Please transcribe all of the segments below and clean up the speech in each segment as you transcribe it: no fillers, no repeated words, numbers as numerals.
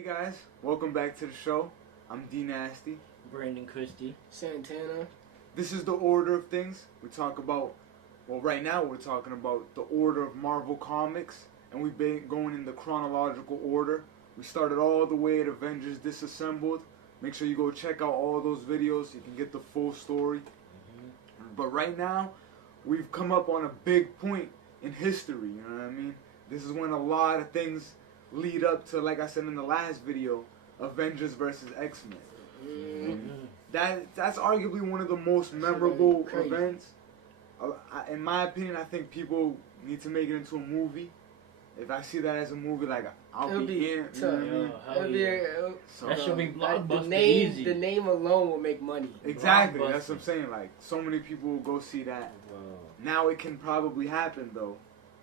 Hey guys, welcome back to the show. I'm D Nasty. Brandon Christie. Santana. This is the order of things. We talk about, well, right now we're talking about the order of Marvel Comics, and we've been going in the chronological order. We started all the way at Avengers Disassembled. Make sure you go check out all those videos. You can get the full story. But right now, we've come up on a big point in history, you know what I mean? This is when a lot of things lead up to, like I said in the last video, Avengers versus X-Men. That's arguably one of the most memorable events. In my opinion, I think people need to make it into a movie. If I see that as a movie, like, I'll be in. You know what I mean? That should be blockbuster easy. The name alone will make money. Exactly, that's what I'm saying. Like, so many people will go see that. Now it can probably happen, though,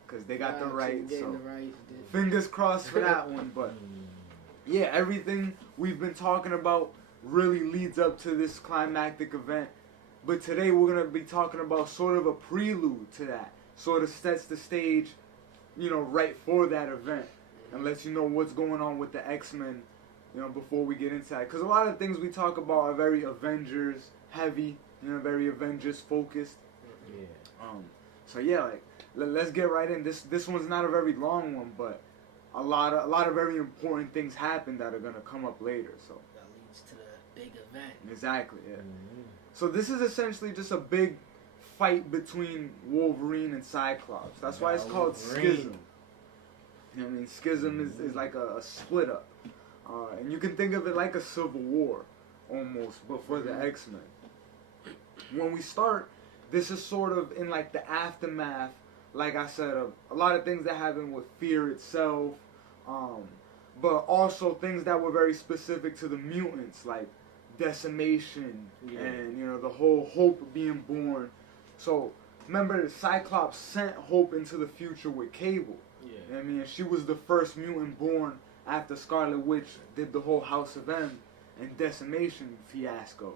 because they got the rights. So fingers crossed for that one. But yeah, everything we've been talking about really leads up to this climactic event. But today we're going to be talking about sort of a prelude to that. Sort of sets the stage, you know, right for that event. And lets you know what's going on with the X-Men, you know, before we get into that. Because a lot of things we talk about are very Avengers heavy, you know, very Avengers focused. Yeah. So yeah, like, let's get right in. This one's not a very long one, but a lot of very important things happen that are gonna come up later. So that leads to the big event. Exactly, yeah. So this is essentially just a big fight between Wolverine and Cyclops. That's why it's called Schism. You know what I mean? Schism is like a split up. And you can think of it like a civil war, almost, but for the X-Men. When we start, this is sort of in like the aftermath, like I said, of a lot of things that happen with fear itself, but also things that were very specific to the mutants, like decimation and, you know, the whole Hope being born. So remember, Cyclops sent Hope into the future with Cable. You know what I mean? She was the first mutant born after Scarlet Witch did the whole House of M and Decimation fiasco.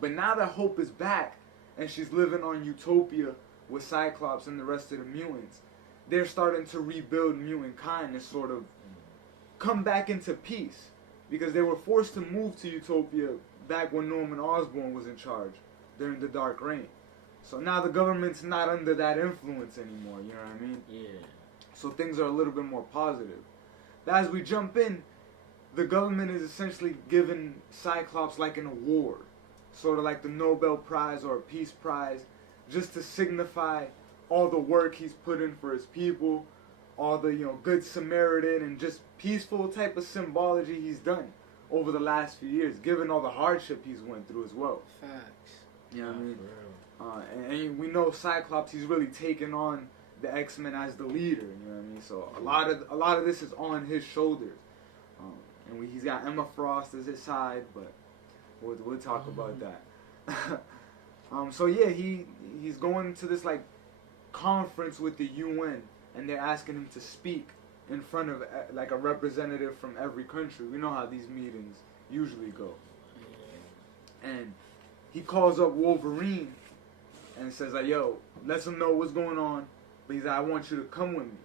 But now that Hope is back and she's living on Utopia with Cyclops and the rest of the mutants, they're starting to rebuild mutant kind and sort of come back into peace, because they were forced to move to Utopia back when Norman Osborn was in charge during the Dark Reign. So now the government's not under that influence anymore, you know what I mean? Yeah. So things are a little bit more positive. But as we jump in, the government is essentially giving Cyclops like an award, sort of like the Nobel Prize or a Peace Prize, just to signify all the work he's put in for his people, all the, you know, good Samaritan and just peaceful type of symbology he's done over the last few years, given all the hardship he's went through as well. Facts. You know what I mean? And we know Cyclops, he's really taken on the X-Men as the leader, you know what I mean? So a lot of this is on his shoulders. And he's got Emma Frost as his side, but we'll talk about that. So yeah, he's going to this like conference with the UN, and they're asking him to speak in front of like a representative from every country. We know how these meetings usually go. And he calls up Wolverine and says like, yo, lets him know what's going on, but he's like, I want you to come with me,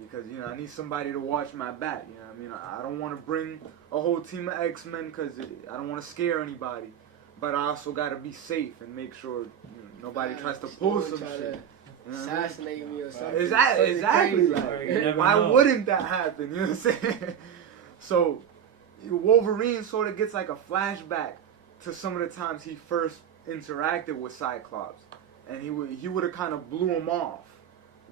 because, you know, I need somebody to watch my back, you know what I mean? I don't want to bring a whole team of X-Men because I don't want to scare anybody, but I also got to be safe and make sure, you know, nobody tries to pull some shit. Assassinate me or something. Exactly. Like, why wouldn't that happen? You know what I'm saying? So Wolverine sort of gets like a flashback to some of the times he first interacted with Cyclops, and he would have kind of blew him off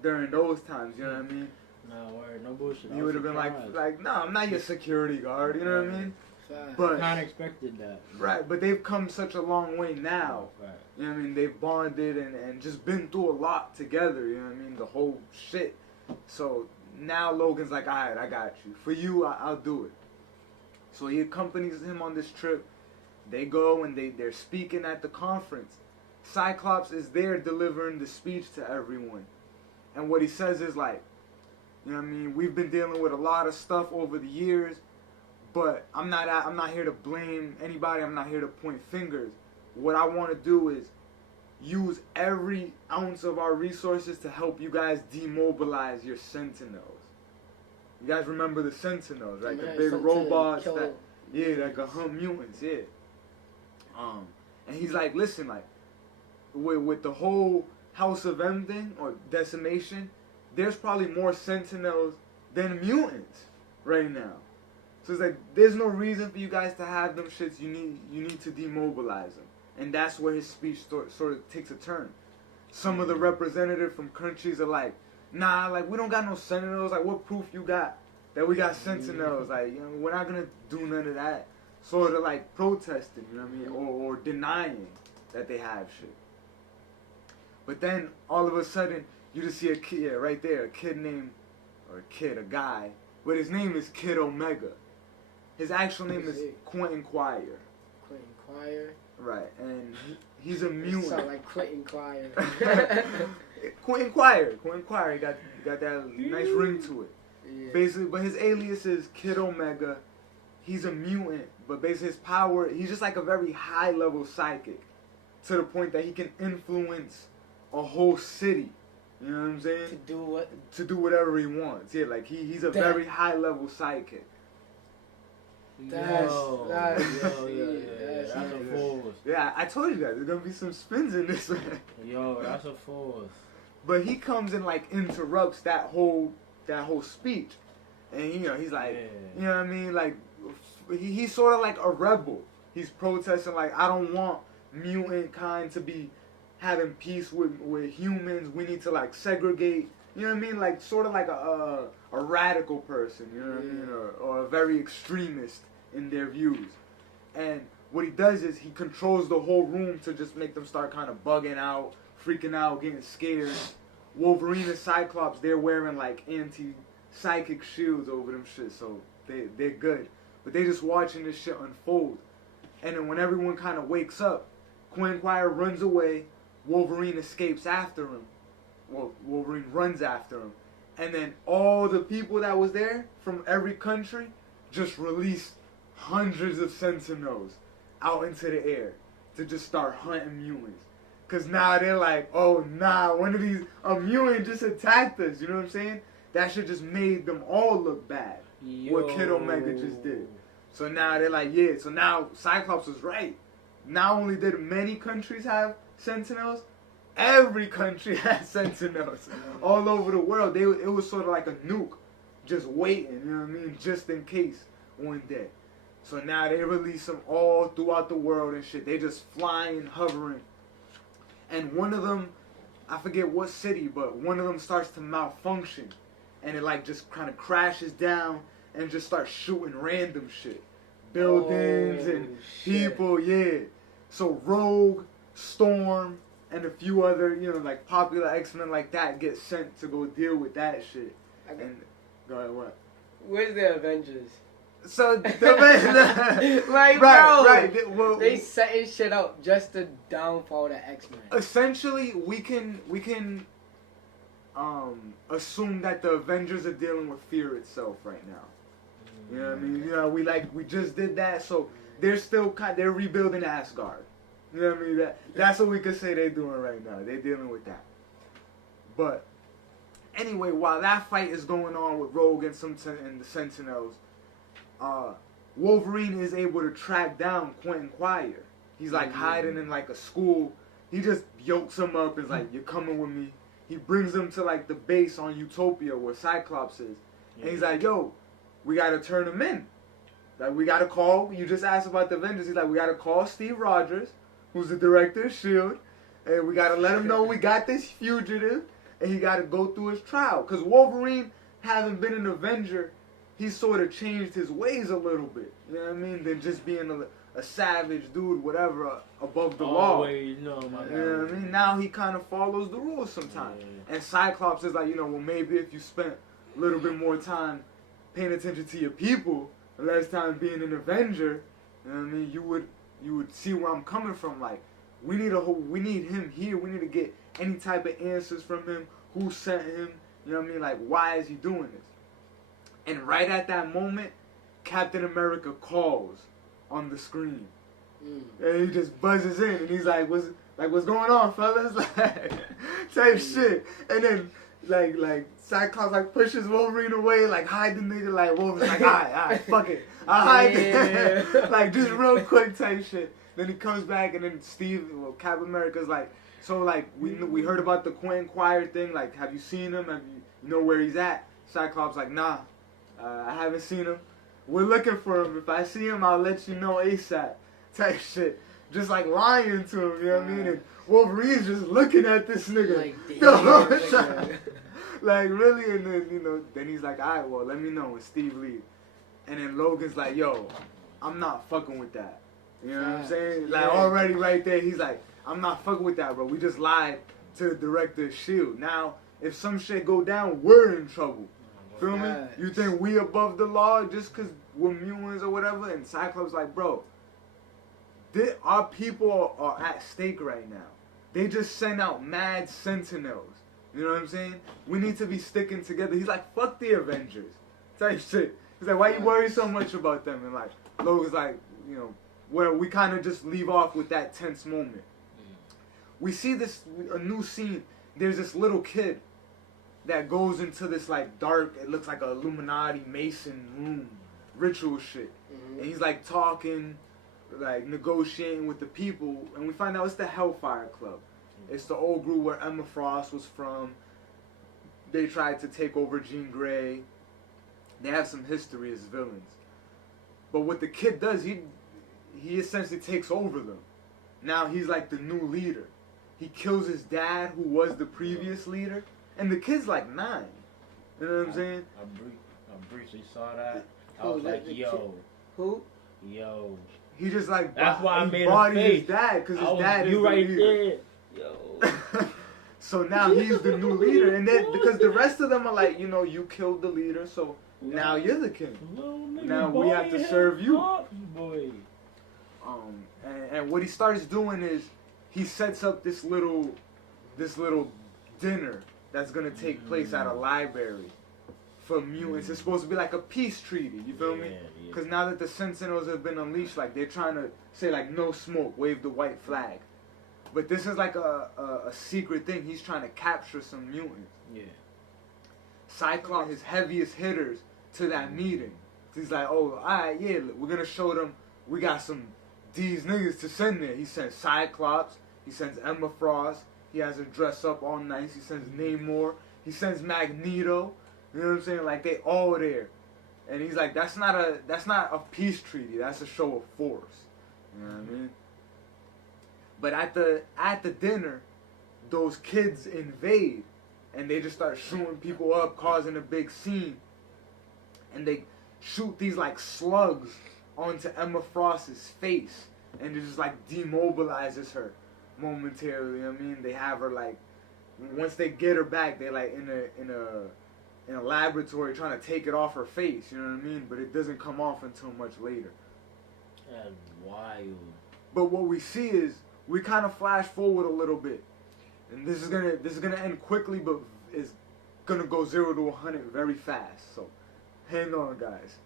during those times. You know what I mean? No word, no bullshit. He would have been like, no, I'm not your security guard. You know what I mean? But kind of expected that. Right, but they've come such a long way now. You know what I mean? They've bonded and just been through a lot together, you know what I mean? The whole shit. So now Logan's like, alright, I got you. For you, I'll do it. So he accompanies him on this trip. They go and they're speaking at the conference. Cyclops is there delivering the speech to everyone. And what he says is like, you know what I mean? We've been dealing with a lot of stuff over the years, but I'm not here to blame anybody. I'm not here to point fingers. What I want to do is use every ounce of our resources to help you guys demobilize your Sentinels. You guys remember the Sentinels, right? Man, The big something robots kill- that could hunt mutants, yeah. And he's like, listen, like, with the whole House of M thing, or Decimation, there's probably more Sentinels than mutants right now. So it's like, there's no reason for you guys to have them shits. You need to demobilize them. And that's where his speech sort of takes a turn. Some of the representatives from countries are like, nah, like, we don't got no Sentinels. Like, what proof you got that we got Sentinels? Like, you know, we're not going to do none of that. Sort of like protesting, you know what I mean? Or denying that they have shit. But then, all of a sudden, you just see a kid, yeah, right there, a guy, but his name is Kid Omega. His actual name is Quentin Quire. Quentin Quire. Right, and he's a mutant. Sound like Quentin Quire. Quentin Quire, he got that nice ring to it. Yeah. Basically, but his alias is Kid Omega. He's a mutant, but basically his power, he's just like a very high level psychic. To the point that he can influence a whole city. You know what I'm saying? To do what? To do whatever he wants. Yeah, like he's a very high level psychic. That's That's a force. Yeah, I told you guys, there's gonna be some spins in this, man. Yo, that's a force. But he comes and like interrupts that whole speech. And you know, he's like, you know what I mean? Like, he's sort of like a rebel. He's protesting like, I don't want mutant kind to be having peace with humans. We need to like segregate. You know what I mean? Like sort of like a radical person. You know what I mean? Or a very extremist in their views. And what he does is he controls the whole room to just make them start kind of bugging out, freaking out, getting scared. Wolverine and Cyclops, they're wearing like anti-psychic shields over them shit, so they're good. But they just watching this shit unfold. And then when everyone kind of wakes up, Quentin Quire runs away, Wolverine escapes after him. Well, Wolverine runs after him. And then all the people that was there from every country just released hundreds of Sentinels out into the air to just start hunting mutants. Because now they're like, oh, nah, one of these, a mutant just attacked us. You know what I'm saying? That shit just made them all look bad. What Kid Omega just did. So now they're like, yeah. So now Cyclops was right. Not only did many countries have Sentinels, every country has Sentinels all over the world. It was sort of like a nuke, just waiting, you know what I mean, just in case one day. So now they release them all throughout the world and shit. They just flying, hovering. And one of them, I forget what city, but one of them starts to malfunction. And it like just kind of crashes down and just starts shooting random shit. Buildings and people, yeah. So Rogue, Storm, and a few other, you know, like popular X-Men like that get sent to go deal with that shit. And go ahead, what? Where's the Avengers? So the like, right. Well, they setting shit up just to downfall the X-Men. Essentially, we can assume that the Avengers are dealing with fear itself right now. You know what I mean? You know, we just did that, so they're still they're rebuilding Asgard. You know what I mean? That's what we could say they're doing right now. They're dealing with that. But anyway, while that fight is going on with Rogue and the Sentinels, Wolverine is able to track down Quentin Quire. He's like hiding in like a school. He just yokes him up and is like, you're coming with me. He brings him to like the base on Utopia where Cyclops is. And he's like, yo, we gotta turn him in. Like, we gotta call, you just asked about the Avengers. He's like, we gotta call Steve Rogers, who's the director of S.H.I.E.L.D., and we gotta let him know we got this fugitive, and he gotta go through his trial. Because Wolverine, having been an Avenger, he sort of changed his ways a little bit. You know what I mean? Than just being a savage dude, whatever, above the law. You know what I mean? Now he kind of follows the rules sometimes. Yeah. And Cyclops is like, you know, well, maybe if you spent a little bit more time paying attention to your people, less time being an Avenger, you know what I mean? You would see where I'm coming from. Like, we need him here. We need to get any type of answers from him. Who sent him? You know what I mean? Like, why is he doing this? And right at that moment, Captain America calls on the screen. And he just buzzes in and he's like, what's going on, fellas? Like, type shit. And then like Cyclops like pushes Wolverine away, like hide the nigga, like Wolverine's like, alright, fuck it, I'll hide it. Like just real quick type shit. Then he comes back and then Captain America's like, so like we heard about the Quentin thing, like have you seen him? You know where he's at? Cyclops like, nah, I haven't seen him. We're looking for him. If I see him, I'll let you know ASAP. Type shit. Just like lying to him, you know what I mean? And Wolverine's just looking at this nigga Like, the whole time. Like, really? And then, then he's like, alright, well, let me know when Steve leaves. And then Logan's like, yo, I'm not fucking with that. You know what I'm saying? Like, already right there, he's like, I'm not fucking with that, bro. We just lied to the director of S.H.I.E.L.D. Now, if some shit go down, we're in trouble. Feel me? You think we above the law just because we're mutants or whatever? And Cyclops like, bro, our people are at stake right now. They just sent out mad sentinels. You know what I'm saying? We need to be sticking together. He's like, fuck the Avengers. Type shit. He's like, why you worry so much about them? And like, Logan's like, you know, where we kind of just leave off with that tense moment. We see a new scene. There's this little kid that goes into this like dark, it looks like a Illuminati Mason room, ritual shit. And he's like talking, like negotiating with the people, and we find out it's the Hellfire Club. It's the old group where Emma Frost was from. They tried to take over Jean Grey. They have some history as villains. But what the kid does, he essentially takes over them. Now he's like the new leader. He kills his dad, who was the previous leader, and the kid's like 9. You know what I'm saying? I briefly saw that. I was like, yo. Who? Yo. He just like that's why I made a face. His dad, because his dad is you the right leader. there. Yo. So now he's the new leader, and then because the rest of them are like, you know, you killed the leader, so now you're the king. Now we have to serve you. Boy. And what he starts doing is he sets up this little dinner that's gonna take place at a library for mutants. It's supposed to be like a peace treaty. You feel me? Because now that the Sentinels have been unleashed, like they're trying to say like no smoke, wave the white flag. But this is like a secret thing. He's trying to capture some mutants. Yeah. Cyclops, his heaviest hitters to that meeting. He's like, oh, alright, yeah, we're gonna show them we got these niggas to send there. He sends Cyclops, he sends Emma Frost, he has him dress up all nice, he sends Namor, he sends Magneto, you know what I'm saying? Like they all there. And he's like, that's not a peace treaty, that's a show of force. You know what I mean? But at the dinner, those kids invade and they just start shooting people up, causing a big scene. And they shoot these like slugs onto Emma Frost's face, and it just like demobilizes her momentarily. You know what I mean? They have her like, once they get her back, they like in a laboratory trying to take it off her face. You know what I mean? But it doesn't come off until much later. That's wild. But what we see is we kind of flash forward a little bit, and this is gonna end quickly, but it's gonna go 0 to 100 very fast. So hang on, guys.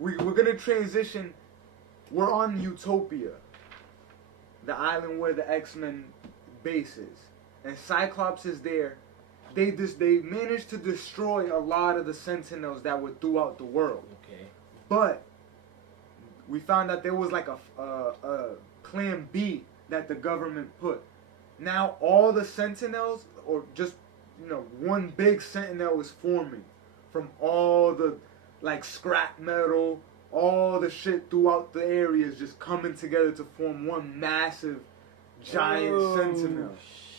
We're gonna transition. We're on Utopia, the island where the X-Men base is, and Cyclops is there. They managed to destroy a lot of the Sentinels that were throughout the world. Okay. But we found out there was like a plan B that the government put. Now all the Sentinels, or just one big Sentinel, is forming from all the like scrap metal, all the shit throughout the area is just coming together to form one massive giant Sentinel.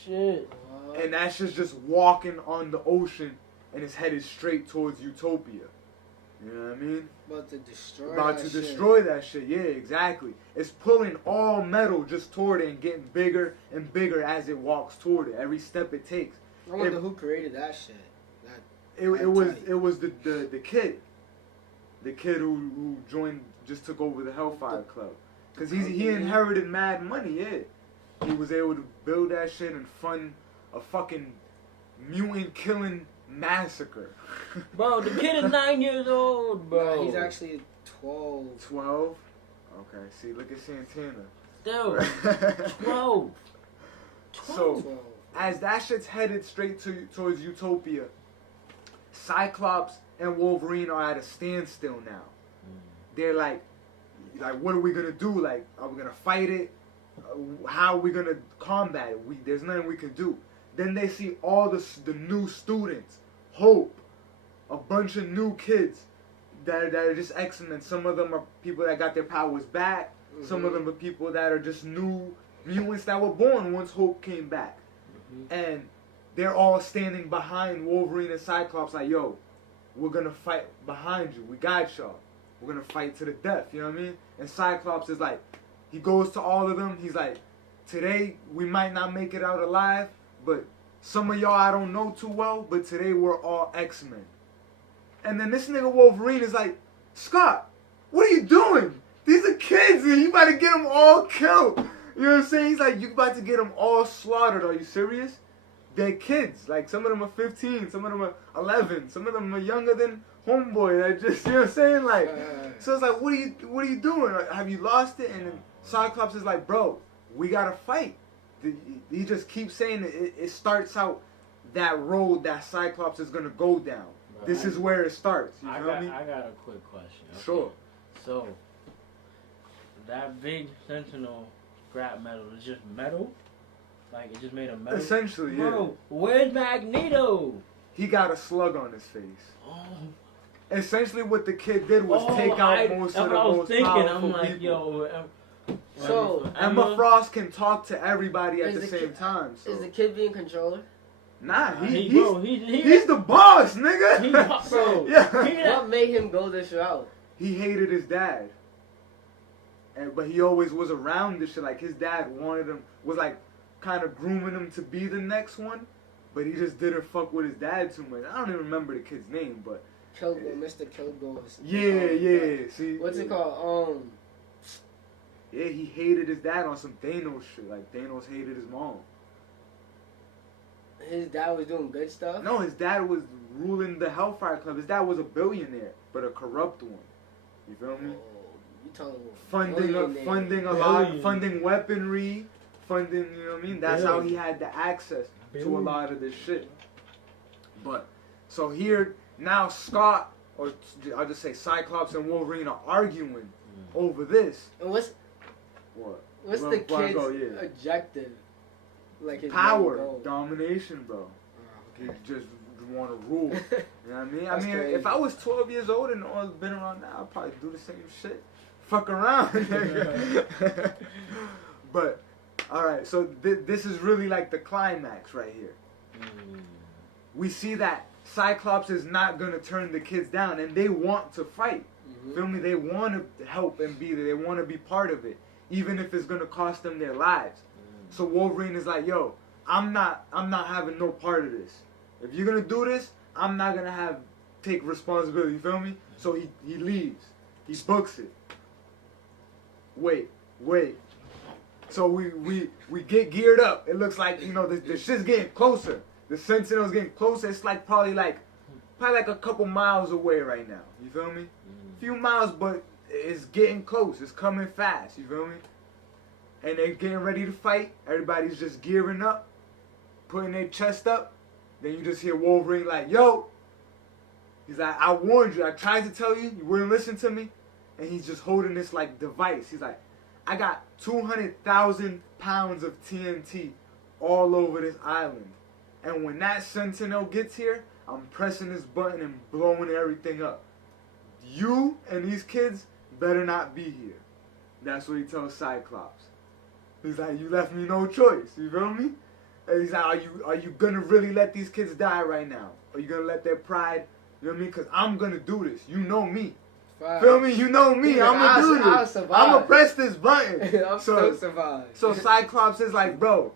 Shit. And that's just walking on the ocean and it's headed straight towards Utopia. You know what I mean? About to destroy that shit. Yeah, exactly. It's pulling all metal just toward it and getting bigger and bigger as it walks toward it. Every step it takes. I wonder who created that shit. It was the kid. The kid who just took over the Hellfire Club. Because he inherited mad money, yeah. He was able to build that shit and fund a fucking mutant killing massacre. Bro, the kid is 9 years old, bro. Nah, he's actually 12. 12? Okay, see, look at Santana. Still, 12. 12. So, as that shit's headed straight towards Utopia, Cyclops and Wolverine are at a standstill now. They're like, what are we gonna do? Like, are we gonna fight it? How are we gonna combat it? There's nothing we can do. Then they see all the new students, Hope, a bunch of new kids that are just X-Men. Some of them are people that got their powers back. Mm-hmm. Some of them are people that are just new mutants that were born once Hope came back. Mm-hmm. And they're all standing behind Wolverine and Cyclops like, yo, we're gonna fight behind you. We got y'all. We're gonna fight to the death, you know what I mean? And Cyclops is like, he goes to all of them, he's like, today we might not make it out alive, but some of y'all I don't know too well, but today we're all X-Men. And then this nigga Wolverine is like, Scott, what are you doing? These are kids and you about to get them all killed. You know what I'm saying? He's like, you about to get them all slaughtered. Are you serious? They're kids. Like, some of them are 15, some of them are 11, some of them are younger than Homeboy. That just, you know what I'm saying? Like, so it's like, what are you doing? Like, have you lost it? And then Cyclops is like, bro, we gotta fight. He just keeps saying it starts out that road that Cyclops is gonna go down. Bro, this is where it starts. You know what I mean? I got a quick question. Okay. Sure. So, that big Sentinel scrap metal is just metal? Like, it just made a metal? Essentially, yeah. Bro, where's Magneto? He got a slug on his face. Oh. Essentially, what the kid did was take out most of the most powerful people. Yo, so Emma Frost can talk to everybody at the same time. So. Is the kid being controller? Nah, he's the boss, nigga. So yeah. What made him go this route? He hated his dad, but he always was around this shit. Like, his dad wanted him, was like kind of grooming him to be the next one, but he just didn't fuck with his dad too much. I don't even remember the kid's name, but Kilgore, Mr. Kilgore. Yeah. See, what's it called? Yeah, he hated his dad on some Thanos shit. Like, Thanos hated his mom. His dad was doing good stuff? No, his dad was ruling the Hellfire Club. His dad was a billionaire, but a corrupt one. You feel me? You talking about funding weaponry, funding, you know what I mean? That's how he had the access to a lot of this shit. But, so here, now Scott, or I'll just say Cyclops and Wolverine are arguing over this. And what's the kid's objective? Like, his power, domination, bro. He just want to rule. You know what I mean? I mean, crazy. If I was 12 years old and all been around now, I'd probably do the same shit. Fuck around. But, alright, so this is really like the climax right here. We see that Cyclops is not going to turn the kids down, and they want to fight. Feel me? They want to help and be there. They want to be part of it, even if it's going to cost them their lives. So Wolverine is like, yo, I'm not having no part of this. If you're gonna do this, I'm not gonna take responsibility. You feel me? So he leaves. He books it. Wait. So we get geared up. It looks like, you know, the shit's getting closer. The Sentinel's getting closer. It's like probably like a couple miles away right now. You feel me? A few miles, but it's getting close. It's coming fast. You feel me? And they're getting ready to fight. Everybody's just gearing up, putting their chest up. Then you just hear Wolverine like, yo. He's like, I warned you. I tried to tell you. You wouldn't listen to me. And he's just holding this like device. He's like, I got 200,000 pounds of TNT all over this island. And when that Sentinel gets here, I'm pressing this button and blowing everything up. You and these kids better not be here. That's what he tells Cyclops. He's like, you left me no choice. You feel me? And he's like, are you gonna really let these kids die right now? Are you gonna let their pride, you know what I mean? Because I'm gonna do this. You know me. Right. Feel me? You know me. I'm gonna do this. I'm gonna press this button. I'm so survive. So Cyclops is like, bro,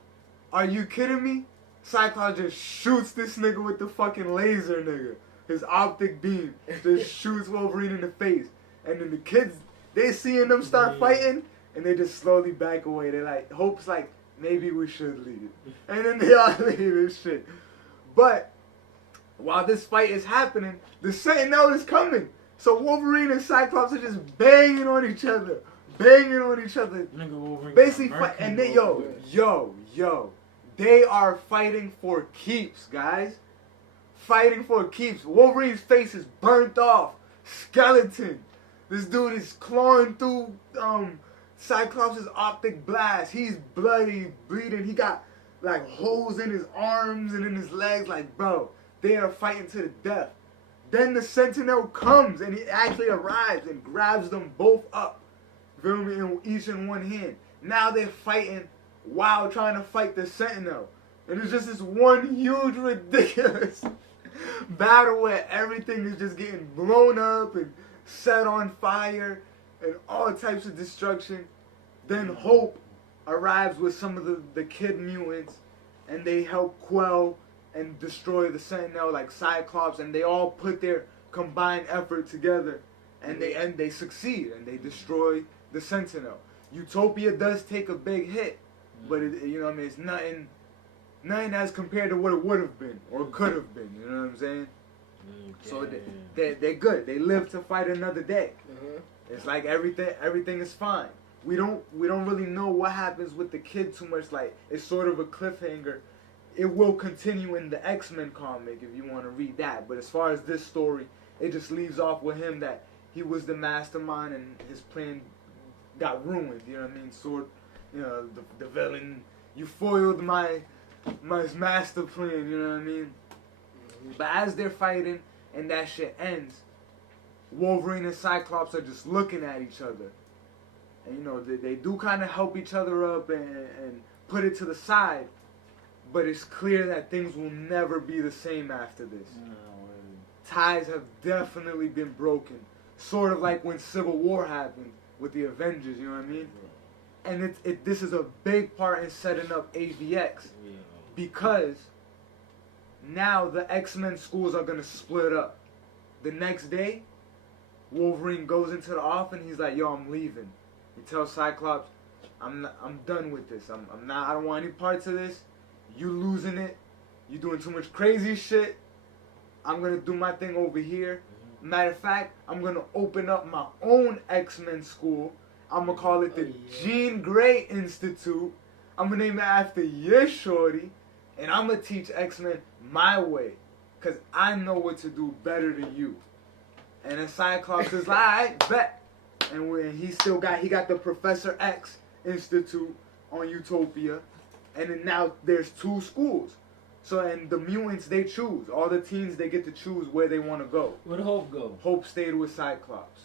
are you kidding me? Cyclops just shoots this nigga with the fucking laser, nigga. His optic beam just shoots Wolverine in the face. And then the kids, they seeing them start fighting, and they just slowly back away. They're like, Hope's like, maybe we should leave. And then they all leave and shit. But while this fight is happening, the Sentinel is coming. So Wolverine and Cyclops are just banging on each other. Basically fight. And then, yo. They are fighting for keeps, guys. Fighting for keeps. Wolverine's face is burnt off. Skeleton. This dude is clawing through Cyclops' optic blast. He's bloody, bleeding. He got like holes in his arms and in his legs. Like, bro, they are fighting to the death. Then the Sentinel comes and he actually arrives and grabs them both up. Feel me? Each in one hand. Now they're fighting while trying to fight the Sentinel. And it's just this one huge, ridiculous battle where everything is just getting blown up and set on fire and all types of destruction. Then Hope arrives with some of the kid mutants and they help quell and destroy the Sentinel like Cyclops, and they all put their combined effort together and they succeed and they destroy the Sentinel. Utopia does take a big hit, but you know what I mean, it's nothing as compared to what it would have been or could have been, you know what I'm saying? So they're good. They live to fight another day. It's like everything is fine. We don't really know what happens with the kid too much. Like, it's sort of a cliffhanger. It will continue in the X-Men comic if you want to read that. But as far as this story, it just leaves off with him that he was the mastermind and his plan got ruined. You know what I mean? You know, the villain, you foiled my master plan. You know what I mean? But as they're fighting and that shit ends, Wolverine and Cyclops are just looking at each other. And, you know, they do kind of help each other up and put it to the side. But it's clear that things will never be the same after this. Ties have definitely been broken. Sort of like when Civil War happened with the Avengers, you know what I mean? And this is a big part in setting up AVX. Because now the X-Men schools are going to split up. The next day, Wolverine goes into the office and he's like, yo, I'm leaving. He tells Cyclops, I'm done with this. I don't want any parts of this. You losing it. You doing too much crazy shit. I'm going to do my thing over here. Matter of fact, I'm going to open up my own X-Men school. I'm going to call it the Jean Grey Institute. I'm going to name it after your shorty. And I'm going to teach X-Men my way. Because I know what to do better than you. And then Cyclops is like, alright, bet. And he got the Professor X Institute on Utopia. And then now there's 2 schools. So, and the mutants, they choose. All the teens, they get to choose where they want to go. Where'd Hope go? Hope stayed with Cyclops.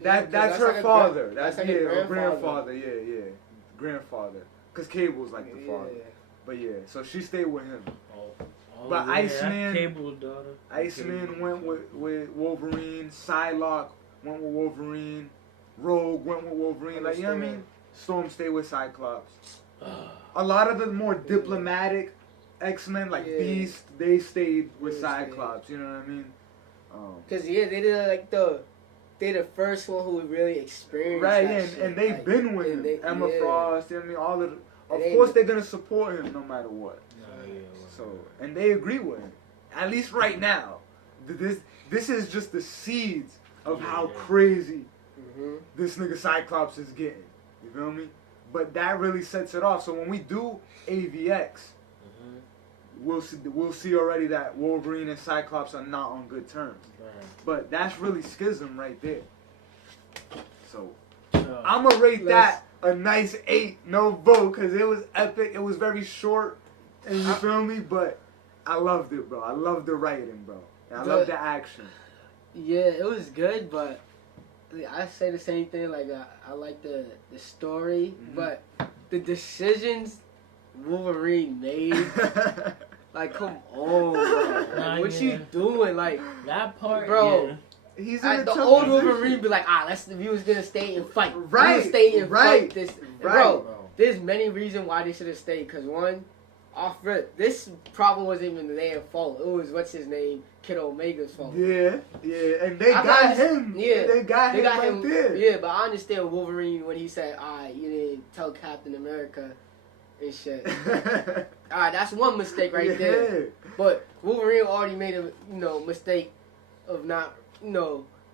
Yeah, that's her like father. That's like her grandfather. Yeah. Grandfather. Because Cable's like the father. But yeah, so she stayed with him. But yeah, Iceman, Cable's daughter. Iceman went with Wolverine. Psylocke went with Wolverine. Rogue went with Wolverine. Like, you know what I mean? Storm stayed with Cyclops. A lot of the more diplomatic X-Men, like Beast, they stayed with Cyclops. You know what I mean? Cause they did they're the first one who really experienced that and they've been with him. Emma Frost. You know what I mean? Of course, they're gonna support him no matter what. So, and they agree with him. At least right now, this is just the seeds of how crazy this nigga Cyclops is getting. You feel me? But that really sets it off. So when we do AVX, we'll see already that Wolverine and Cyclops are not on good terms. But that's really Schism right there. So I'm gonna rate that a nice 8, no vote, because it was epic. It was very short, and you feel me? But I loved it, bro. I loved the writing, bro. And I loved the action. Yeah, it was good, but I say the same thing. Like I like the story, but the decisions Wolverine made. Like, come on, bro. What you doing? Like that part, bro. He's in the old Wolverine be like, we was gonna stay and fight. Right. We was stay and fight this. Right. Bro, there's many reasons why they should have stayed. Cause one, off rip, this problem wasn't even their fault. It was what's his name, Kid Omega's fault. Yeah, and they got him. Yeah, they got him right there. Yeah, but I understand Wolverine when he said, you didn't tell Captain America and shit. That's one mistake right there. But Wolverine already made a mistake of not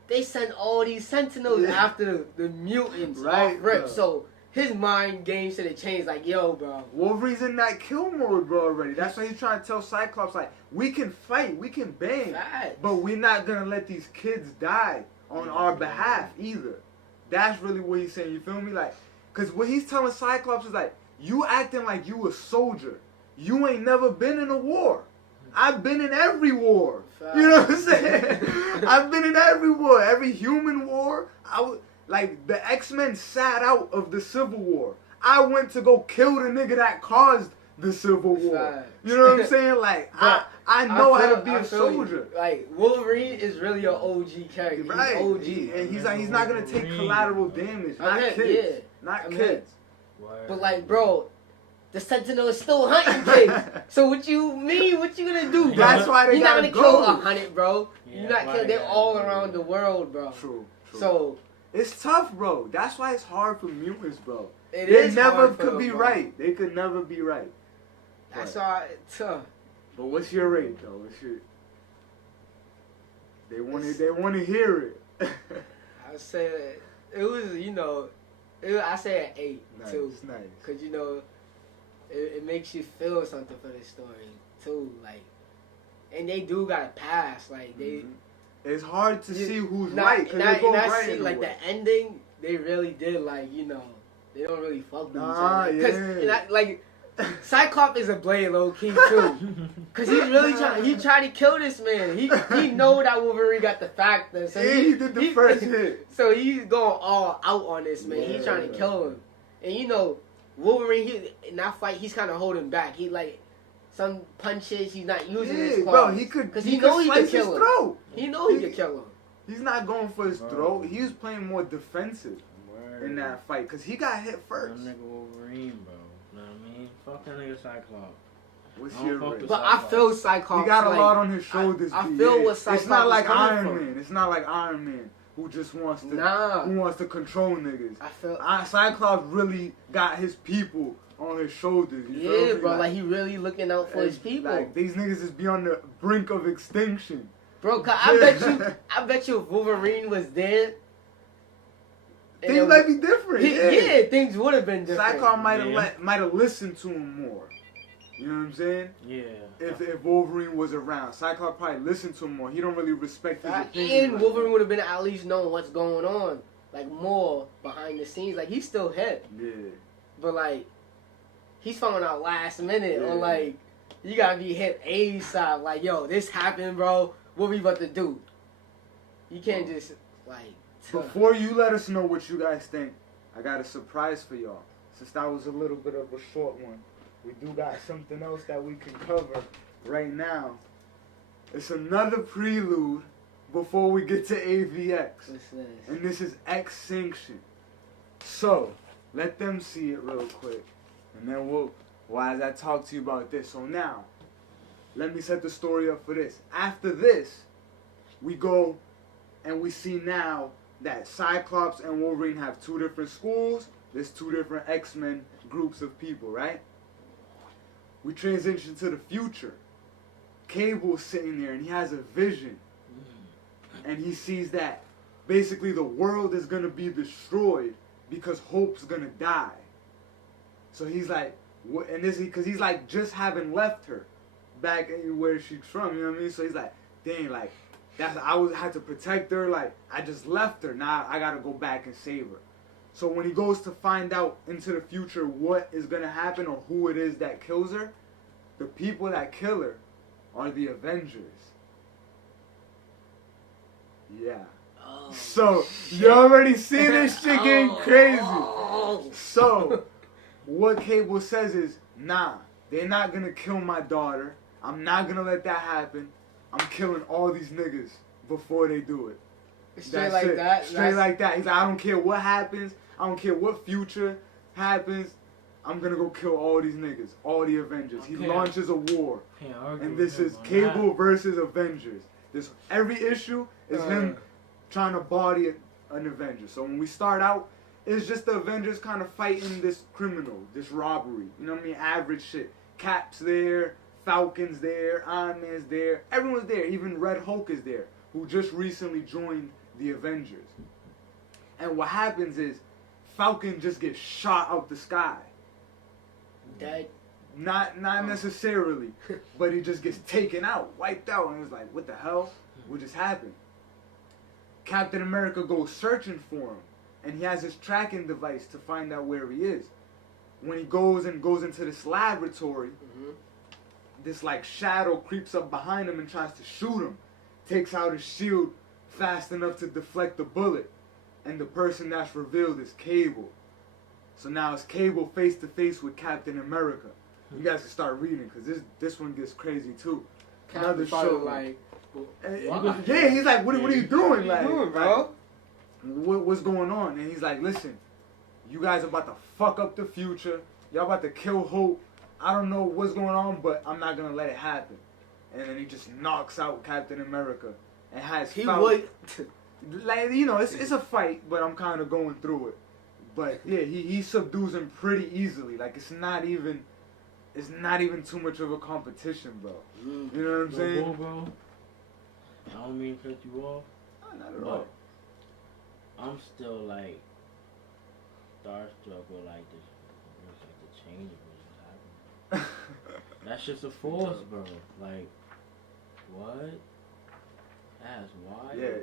they sent all these Sentinels after the mutants off rip. So his mind game should have changed. Like, yo, bro. Wolverine's in that kill mode, bro, already. That's why he's trying to tell Cyclops, like, we can fight, we can bang, Facts. but we're not gonna let these kids die on our behalf either. That's really what he's saying. You feel me? Like, cause what he's telling Cyclops is like, you acting like you a soldier. You ain't never been in a war. I've been in every war. You know what I'm saying? I've been in every war, every human war. Like the X-Men sat out of the Civil War. I went to go kill the nigga that caused the Civil War. You know what I'm saying? Like I know how to be a soldier. Like Wolverine is really an OG character. Right. He's OG. And he's not gonna take collateral damage. Not kids. Yeah. Not kids. But like, bro, the Sentinel is still hunting kids. So what you mean? What you gonna do, bro? That's why they You're not gotta gonna kill go. 100, bro. Yeah, You're not killing. They're all around the world, bro. True. So it's tough, bro. That's why it's hard for mutants, bro. it They is never hard for could them, be bro. right. They could never be right. That's why it's tough. But what's your rate, though? What's your... They want to hear it. I say that it was, I say an 8 Nice, too, nice. cause it makes you feel something for the story too, like, and they do got to pass, like they. It's hard to see who's Not- right because they both right see, in a like way. the ending, they really did like they don't really fuck with each Nah, other. yeah. Like Cyclops is a blade low key too, cause he's really trying to kill this man. He know that Wolverine got the factor, so Yeah, he did the first hit. So he's going all out on this man. He's trying to kill him, and Wolverine in that fight he's kind of holding back. He like some punches he's not using his claws. Bro, he could know he slice could kill his him. throat. He know he could kill him. He's not going for his throat. He was playing more defensive in that fight because he got hit first. That nigga Wolverine, bro. You know what I mean? Fuck that nigga Cyclops. What's I don't your fuck rate? with But I feel Cyclops. He got a like, lot on his shoulders. I B. feel what Cyclops It's not is like coming Iron from. Man. It's not like Iron Man who just wants to Nah. who wants to control niggas. I feel. Cyclops really got his people on his shoulders. You feel Yeah, me? bro. Like he really looking out for his and, people. Like these niggas is be on the brink of extinction. Bro, 'cause I bet you if Wolverine was dead, and Things might be different. yeah, things would have been different. Cyclops might have listened to him more. You know what I'm saying? Yeah. If Wolverine was around, Cyclops probably listened to him more. He don't really respect his opinion. And like Wolverine that. would have been at least knowing what's going on, like more behind the scenes. Like he's still hit, Yeah. but like he's found out last minute, Yeah. or like you gotta be hit ASAP. Like yo, this happened, bro. What we about to do? You can't just like. Before you let us know what you guys think, I got a surprise for y'all. Since that was a little bit of a short one, we do got something else that we can cover right now. It's another prelude before we get to AVX. What's this? And this is extinction. So, let them see it real quick. And then as I talk to you about this. So now, let me set the story up for this. After this, we go and we see now that Cyclops and Wolverine have two different schools. There's two different X-Men groups of people, right? We transition to the future. Cable's sitting there and he has a vision. And he sees that basically the world is going to be destroyed because Hope's going to die. So he's like, and this because he's like just having left her back where she's from, you know what I mean? So he's like, dang, like, had to protect her, like, I just left her, now I gotta go back and save her. So when he goes to find out into the future what is gonna happen or who it is that kills her, the people that kill her are the Avengers. Yeah. Oh, So, shit. you already see this shit getting crazy. Oh. So, what Cable says is, nah, they're not gonna kill my daughter. I'm not gonna let that happen. I'm killing all these niggas before they do it. Straight like that? Straight like that. He's like, I don't care what happens. I don't care what future happens. I'm gonna go kill all these niggas, all the Avengers. He launches a war. And this is Cable versus Avengers. Every issue is him trying to body an Avenger. So when we start out, it's just the Avengers kind of fighting this criminal, this robbery. You know what I mean? Average shit. Cap's there, Falcon's there, Iron Man's there. Everyone's there. Even Red Hulk is there, who just recently joined the Avengers. And what happens is Falcon just gets shot out the sky. Dead. Not necessarily, but he just gets taken out, wiped out, and it's like, what the hell? What just happened? Captain America goes searching for him, and he has his tracking device to find out where he is. When he goes into this laboratory, this like shadow creeps up behind him and tries to shoot him. Takes out his shield fast enough to deflect the bullet, and the person that's revealed is Cable. So now it's Cable face to face with Captain America. You guys can start reading because this one gets crazy too. Another show like. Yeah, he's like, what are you doing? What are you doing, bro? What's going on? And he's like, listen, you guys are about to fuck up the future. Y'all about to kill Hope. I don't know what's going on, but I'm not gonna let it happen. And then he just knocks out Captain America and has like, you know, it's a fight, but I'm kind of going through it. But yeah, he subdues him pretty easily. Like it's not even too much of a competition, bro. You know what I'm saying? Bro. I don't mean to cut you off. No, not at all. I'm still like starstruck with like this. It's like the change of what just happened. That's just a force, bro. Like what? That's wild. Yeah,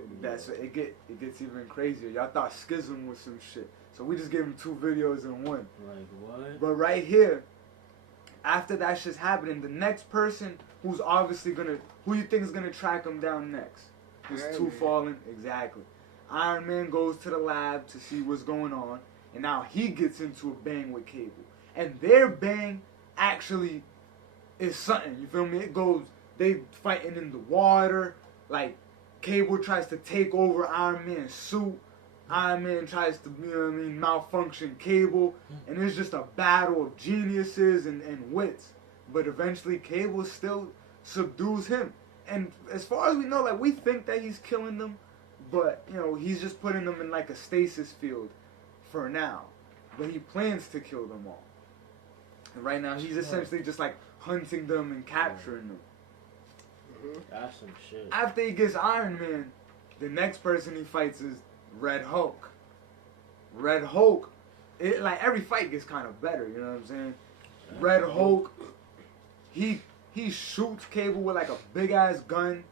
it gets even crazier. Y'all thought Schism was some shit, so we just gave him 2 videos in one. Like what? But right here, after that shit's happening, the next person who's obviously who you think is gonna track him down next? There's 2 falling, exactly. Iron Man goes to the lab to see what's going on, and now he gets into a bang with Cable, and their bang actually is something. You feel me? They fighting in the water, like Cable tries to take over Iron Man's suit. Iron Man tries to, you know what I mean, malfunction Cable, and it's just a battle of geniuses and wits. But eventually Cable still subdues him. And as far as we know, like, we think that he's killing them, but, you know, he's just putting them in, like, a stasis field for now. But he plans to kill them all. And right now, he's essentially just, like, hunting them and capturing them. That's some shit. After he gets Iron Man, the next person he fights is Red Hulk. Red Hulk, like, every fight gets kind of better, you know what I'm saying? Red Hulk, he shoots Cable with like a big ass gun.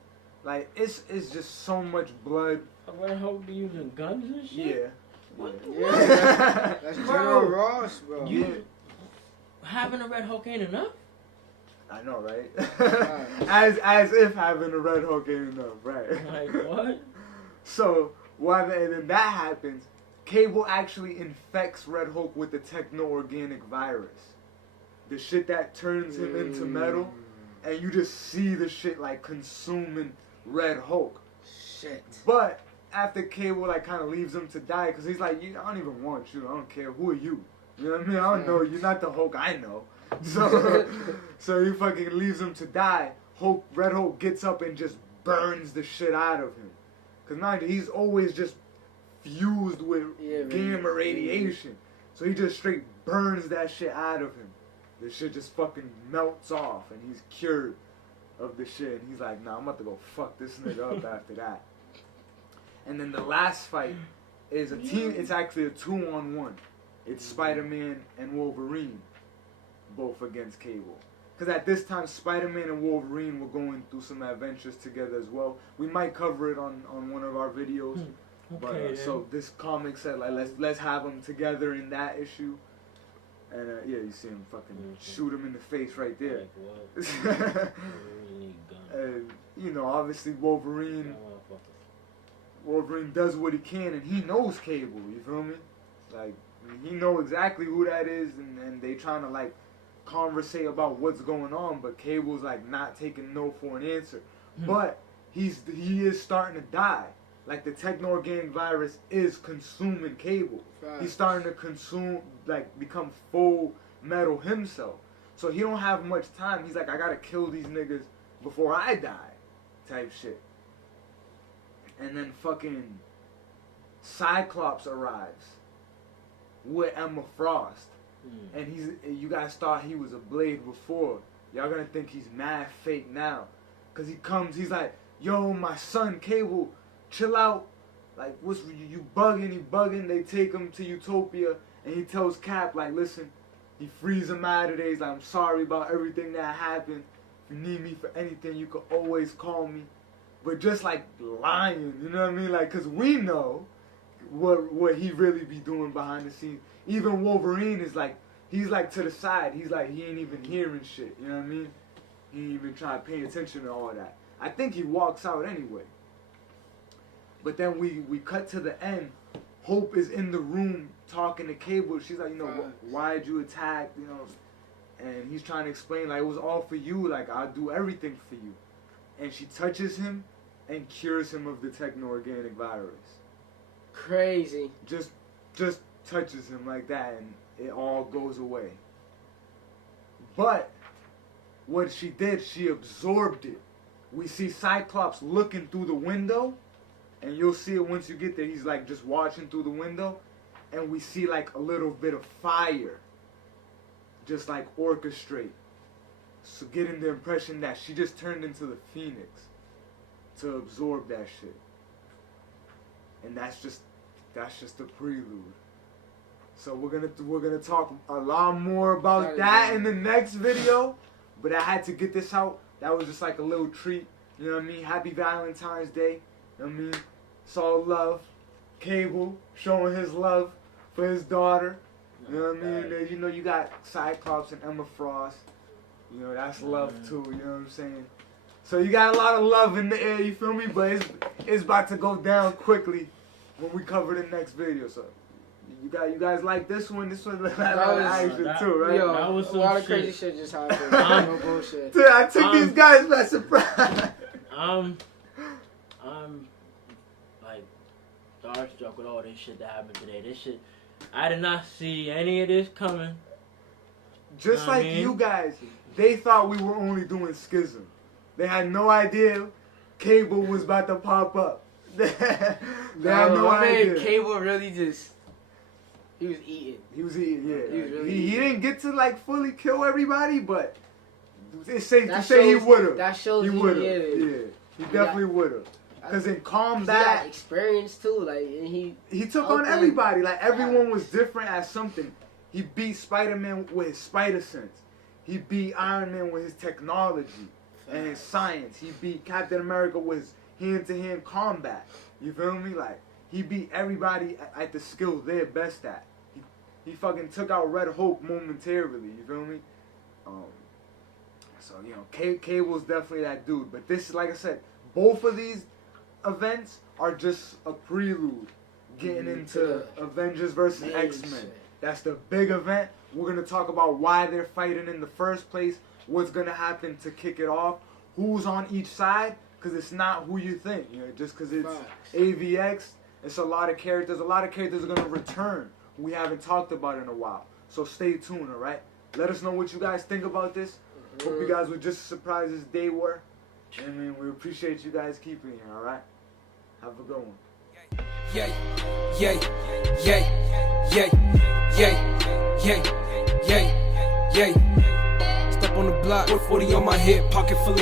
Like it's just so much blood. Red Hulk be using guns and shit? Yeah. What? Yeah. That's General Ross, bro. Having a Red Hulk ain't enough? I know, right? as if having a Red Hulk ain't enough, right? Like what? So and then that happens, Cable actually infects Red Hulk with the techno-organic virus. The shit that turns him into metal, and you just see the shit like consuming Red Hulk. Shit. But after Cable like kind of leaves him to die, because he's like, I don't even want you. I don't care. Who are you? You know what I mean? I don't know. You're not the Hulk I know. So he fucking leaves him to die. Red Hulk gets up and just burns the shit out of him. Because mind you, he's always just fused with gamma radiation. So he just straight burns that shit out of him. The shit just fucking melts off, and he's cured of the shit. And he's like, nah, I'm about to go fuck this nigga up after that. And then the last fight is a team. It's actually a 2-on-1. It's Spider-Man and Wolverine, both against Cable. Because at this time, Spider-Man and Wolverine were going through some adventures together as well. We might cover it on one of our videos. But so this comic said like let's have them together in that issue. And yeah, you see him fucking shoot him in the face right there. Like what? And you know, obviously Wolverine does what he can, and he knows Cable. You feel me? Like he knows exactly who that is, and they trying to like conversate about what's going on, but Cable's like not taking no for an answer. But he is starting to die. Like the techno-organic virus is consuming Cable. Right. He's starting to become full metal himself. So he don't have much time. He's like, I gotta kill these niggas before I die, type shit. And then fucking Cyclops arrives with Emma Frost. And you guys thought he was a Blade before. Y'all gonna think he's mad fake now. Cause he comes, he's like, yo, my son Cable, chill out. like, what's you bugging? They take him to Utopia, and he tells Cap, like, listen, he frees him out of there. He's like, I'm sorry about everything that happened. If you need me for anything, you can always call me. But just like lying, you know what I mean? Like, cause we know what he really be doing behind the scenes. Even Wolverine is like, he's like to the side. He's like, he ain't even hearing shit. You know what I mean? He ain't even trying to pay attention to all that. I think he walks out anyway. But then we cut to the end. Hope is in the room talking to Cable. She's like, you know, why'd you attack? You know, and he's trying to explain, like, it was all for you. Like, I'll do everything for you. And she touches him and cures him of the techno-organic virus. Crazy. Just touches him like that, and it all goes away. But what she did, she absorbed it. We see Cyclops looking through the window, and you'll see it once you get there. He's like just watching through the window, and we see like a little bit of fire just like orchestrate. So getting the impression that she just turned into the Phoenix to absorb that shit. And that's just a prelude. So we're gonna talk a lot more about that in the next video. But I had to get this out. That was just like a little treat. You know what I mean? Happy Valentine's Day. You know what I mean? It's all love. Cable showing his love for his daughter. You know what I mean? You know, you got Cyclops and Emma Frost. You know, that's love too. You know what I'm saying? So you got a lot of love in the air, you feel me? But it's about to go down quickly when we cover the next video. So you guys like this one? This one like action too, right? Yo, that was a lot of shit. crazy shit just happened. No bullshit. Dude, I took these guys by surprise. I'm like starstruck with all this shit that happened today. This shit, I did not see any of this coming. Just like you guys, they thought we were only doing Schism. They had no idea Cable was about to pop up. They had no idea. Cable really just, he was eating. He was eating, yeah. He was really he eating. didn't get to like fully kill everybody, but it's safe to say he would have. That shows he would have. Yeah, he definitely would have. Because in he combat, got experience too. Like, and he took on everybody. Like, everyone was different at something. He beat Spider-Man with his spider sense. He beat Iron Man with his technology and his science. He beat Captain America with his hand-to-hand combat. You feel me? Like, he beat everybody at the skills they're best at. He fucking took out Red Hope momentarily. You feel me? So, you know, Cable's definitely that dude. But this, like I said, both of these events are just a prelude getting into Avengers versus X-Men. That's the big event. We're going to talk about why they're fighting in the first place, what's going to happen to kick it off, who's on each side, because it's not who you think. You know, just because it's AVX, it's a lot of characters. A lot of characters are going to return who we haven't talked about in a while. So stay tuned, all right? Let us know what you guys think about this. Hope you guys were just as surprised as they were. I mean, we appreciate you guys keeping here, all right? Have a good one. Yeah, yeah, yeah, yeah, yeah, yeah, yeah, yeah. Step on the block, 40 on my hip, pocket full of